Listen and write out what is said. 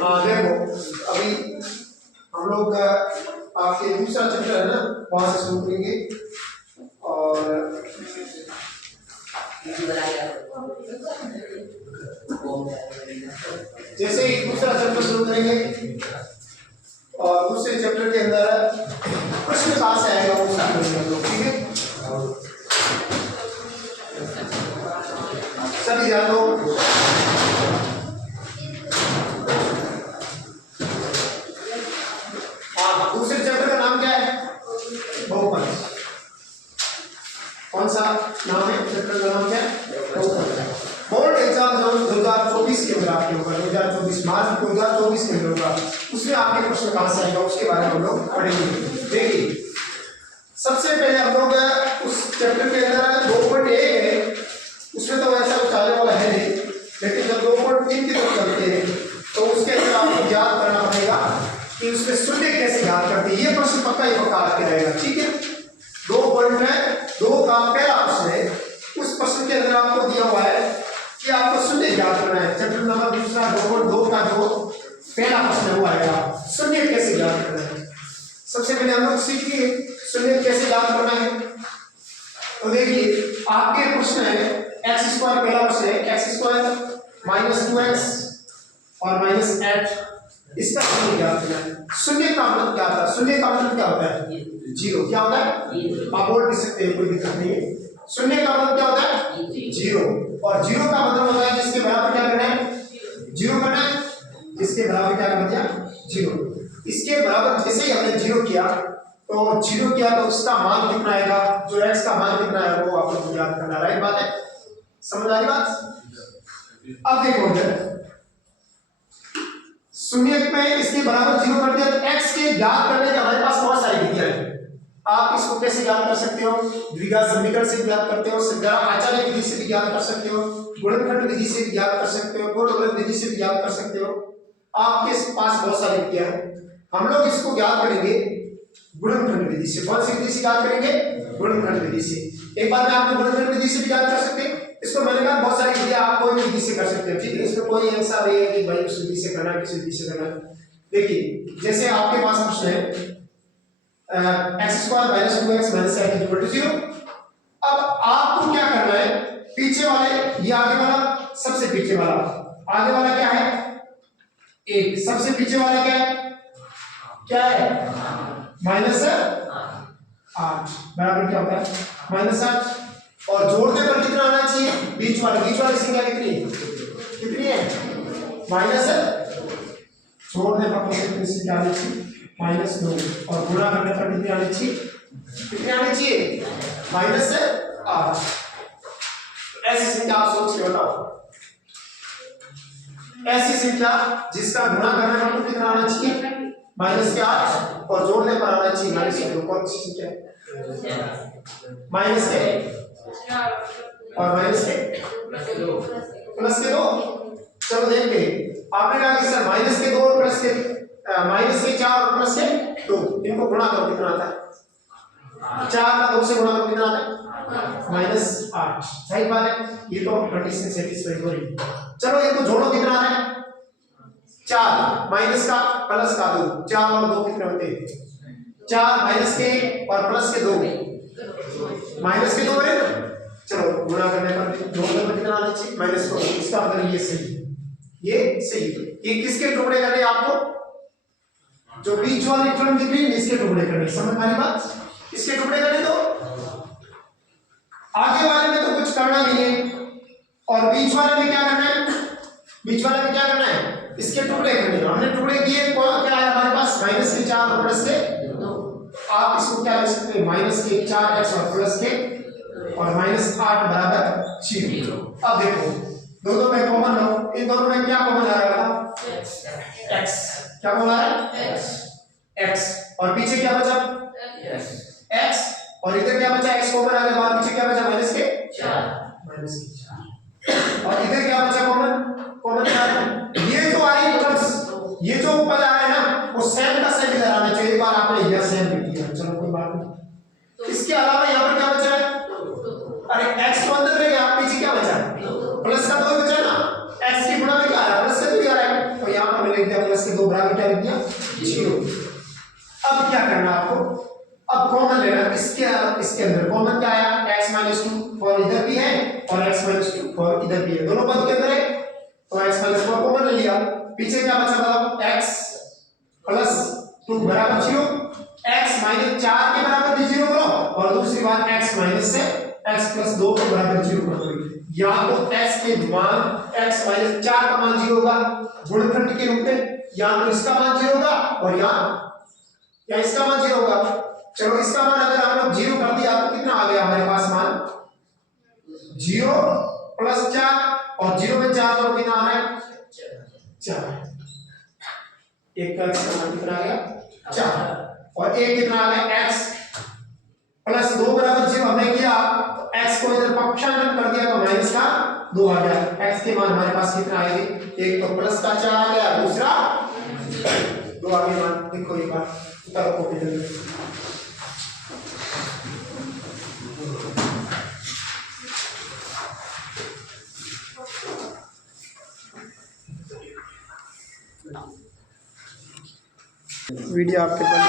देखो अभी हम लोग आपके दूसरा चैप्टर है ना वहां से शुरू करेंगे और जैसे ही दूसरा चैप्टर शुरू करेंगे और दूसरे चैप्टर के अंदर प्रश्न कहाँ से आएगा वो स्टार्ट करेंगे हम लोग, ठीक है। सभी ध्यान दो। दूसरे चैप्टर का नाम क्या है? बहुपद। कौन सा नाम है चैप्टर का नाम क्या है? बहुपद। बोर्ड एग्जाम जो 2024 के अंदर आपके होगा, 2024 मार्च 2024 के अंदर होगा, उसमें आपके प्रश्न कहां से आएगा उसके बारे में हम लोग पढ़ेंगे। देखिए सबसे पहले हम लोग उस चैप्टर के अंदर 2.1 है, उसमें तो ऐसा कुछ आने वाला है नहीं, लेकिन जब 2.3 की तरफ चलते हैं तो उसके अंदर आपको याद करना पड़ेगा कि उसमें शून्य कैसे याद करते हैं। ये प्रश्न पक्का ही पक्का आके रहेगा, ठीक है। 2.2 का पहला प्रश्न है, उस प्रश्न के अंदर आपको दिया हुआ है कि आपको शून्य याद करना है। चैप्टर नंबर दूसरा 2.2 का जो पहला प्रश्न वो आएगा, शून्य कैसे याद करना है। सबसे पहले हम लोग सीखिए शून्य कैसे याद करना है। तो देखिए आपके प्रश्न है x स्क्वायर, पहला प्रश्न है x स्क्वायर -2x और -8, इसका शून्य याद करना है। शून्य का मतलब क्या होता है? शून्य का मतलब क्या होता है? जीरो। क्या होता है? आप बोल भी सकते हैं, कोई दिक्कत नहीं है। शून्य का मतलब क्या होता है? जीरो। और जीरो का मतलब होता है जिसके बराबर क्या करना है? जीरो करना है। जिसके बराबर क्या कर दिया? जीरो। इसके बराबर जैसे ही हमने जीरो किया तो उसका मान कितना आएगा? जो x का मान कितना है वो आपको याद करना है। राइट बात है, समझ आ रही बात? अब देखो शून्य में इसके बराबर जीरो कर दिया तो x के याद करने के हमारे पास बहुत सारी विधियां हैं। आप इसको कैसे याद कर सकते हो? द्विघात समीकरण से भी याद करते हो, आचार्य विधि से भी याद कर सकते हो, गुणनखंड विधि से भी याद कर सकते हो, पूर्वग्रह विधि से भी याद कर सकते हो। आपके पास बहुत सारी विधियां हैं। हम लोग इसको याद करेंगे गुणनखंड विधि से। कौन सी विधि से याद करेंगे? गुणनखंड विधि से। एक बार में आपको गुणनखंड विधि से भी याद कर सकते हैं। इसको मैंने कहा बहुत सारी विधियां आप कोई विधि से कर सकते हो, ठीक है। इसमें कोई ऐसा नहीं है कि भाई उस विधि से करना है, किसी विधि से करना है। देखिए जैसे आपके पास प्रश्न है x स्क्वायर -2x -8 0। अब आपको क्या करना है? पीछे वाले, ये आगे वाला, सबसे पीछे वाला, आगे वाला क्या है? 1, सबसे पीछे वाला क्या है? क्या है? -8 बराबर क्या होता है? -8। और जोड़ने पर कितना आना चाहिए? बीच वाली संख्या कितनी है? माइनस। जोड़ने पर कितनी संख्या आनी चाहिए? -2। और गुणा करने पर कितनी आनी चाहिए? -8। ऐसी संख्या आप सोच के बताओ, ऐसी संख्या जिसका गुणा करने पर कितना आना चाहिए? -8 और जोड़ने पर आना चाहिए -2। कौन सी संख्या है? -8 और +2। चलो देखते हैं। आपने कहा कि सर -2 और -4 और +2 इनको गुणा करो, कितना आता है? 4 का 2 से गुणा करो, कितना आता है? -8। सही बात है, ये तो कंडीशन सेटिस्फाई हो रही है। चलो ये तो जोड़ो, कितना आ रहा है? 4 माइनस का प्लस का 2, 4 और 2 कितने होते हैं? 4 माइनस के और प्लस के 2 है। चलो गुणा करने पर जोड़ने पर कितना आना चाहिए? -4। इसका मतलब ये सही है। ये किसके टुकड़े करने आपको? जो बीच वाली टर्म दिख रही है इसके टुकड़े करने। समझ में आ रही बात? इसके टुकड़े करने तो आगे वाले में तो कुछ करना नहीं है, और बीच वाले में क्या करना है? इसके टुकड़े करने। हमने टुकड़े किए, क्या है हमारे पास? -4 और +2। आप इसको क्या लिख सकते हैं? -4x और +2 और -8 बराबर 0। अब देखो दोनों में कॉमन लो, इन दोनों में क्या कॉमन आ रहा है? x। क्या कॉमन आ रहा है? x। और पीछे क्या बचा? x। और इधर क्या बचा? x कॉमन आ गया, बाद पीछे क्या बचा? -4। और इधर क्या बचा? कॉमन आ रहा है। ये जो आई टर्म्स, ये जो पद आ रहा है ना, वो सेम का सेम इधर आना चाहिए। एक बार आपने यह सेम लिख दिया, चलो कोई बात नहीं। इसके अलावा यहाँ पर क्या बचा है? अरे x तो अंदर रह गया, पीछे क्या बचा? प्लस का 2 बचा ना। x की गुणा में क्या आ रहा है? प्लस का 2 आ रहा है, तो यहाँ पर मैं लिख दिया 2 बराबर क्या लिख दिया 0। अब क्या करना आपको, अब कॉमन लेना, इसके अंदर कॉमन क्या आया x माइनस 2 फॉर इधर भी है और x माइनस 2 फॉर इधर भी है, दोनों पद के अंदर है तो x माइनस 4 कॉमन ले लिया। पीछे क्या बचा मतलब x प्लस 2 बराबर 0, x माइनस 4 के बराबर भी 0 करो और दूसरी बात x माइनस से x प्लस 2 के बराबर 0 करो। या तो x के मान x माइनस 4 का मान 0 होगा गुणनखंड के रूप में, या तो इसका मान 0 होगा और या इसका मान 0 होगा। चलो इसका मान अगर हम लोग 0 कर दिया तो कितना आ गया हमारे पास मान 0 प्लस 4 और 0 में 4 तो कितना आ रहा है 4, एक का x का मान कितना आ गया 4 और एक कितना आ गया x प्लस 2 बराबर 0 हमने किया तो x को इधर पक्षांतर कर दिया तो माइनस का 2 आ गया। x के मान हमारे पास कितना आएंगे, एक तो प्लस का 4 आ गया, दूसरा 2 आ गया मान। देखो एक बार उत्तर को भी दे वीडियो आपके पास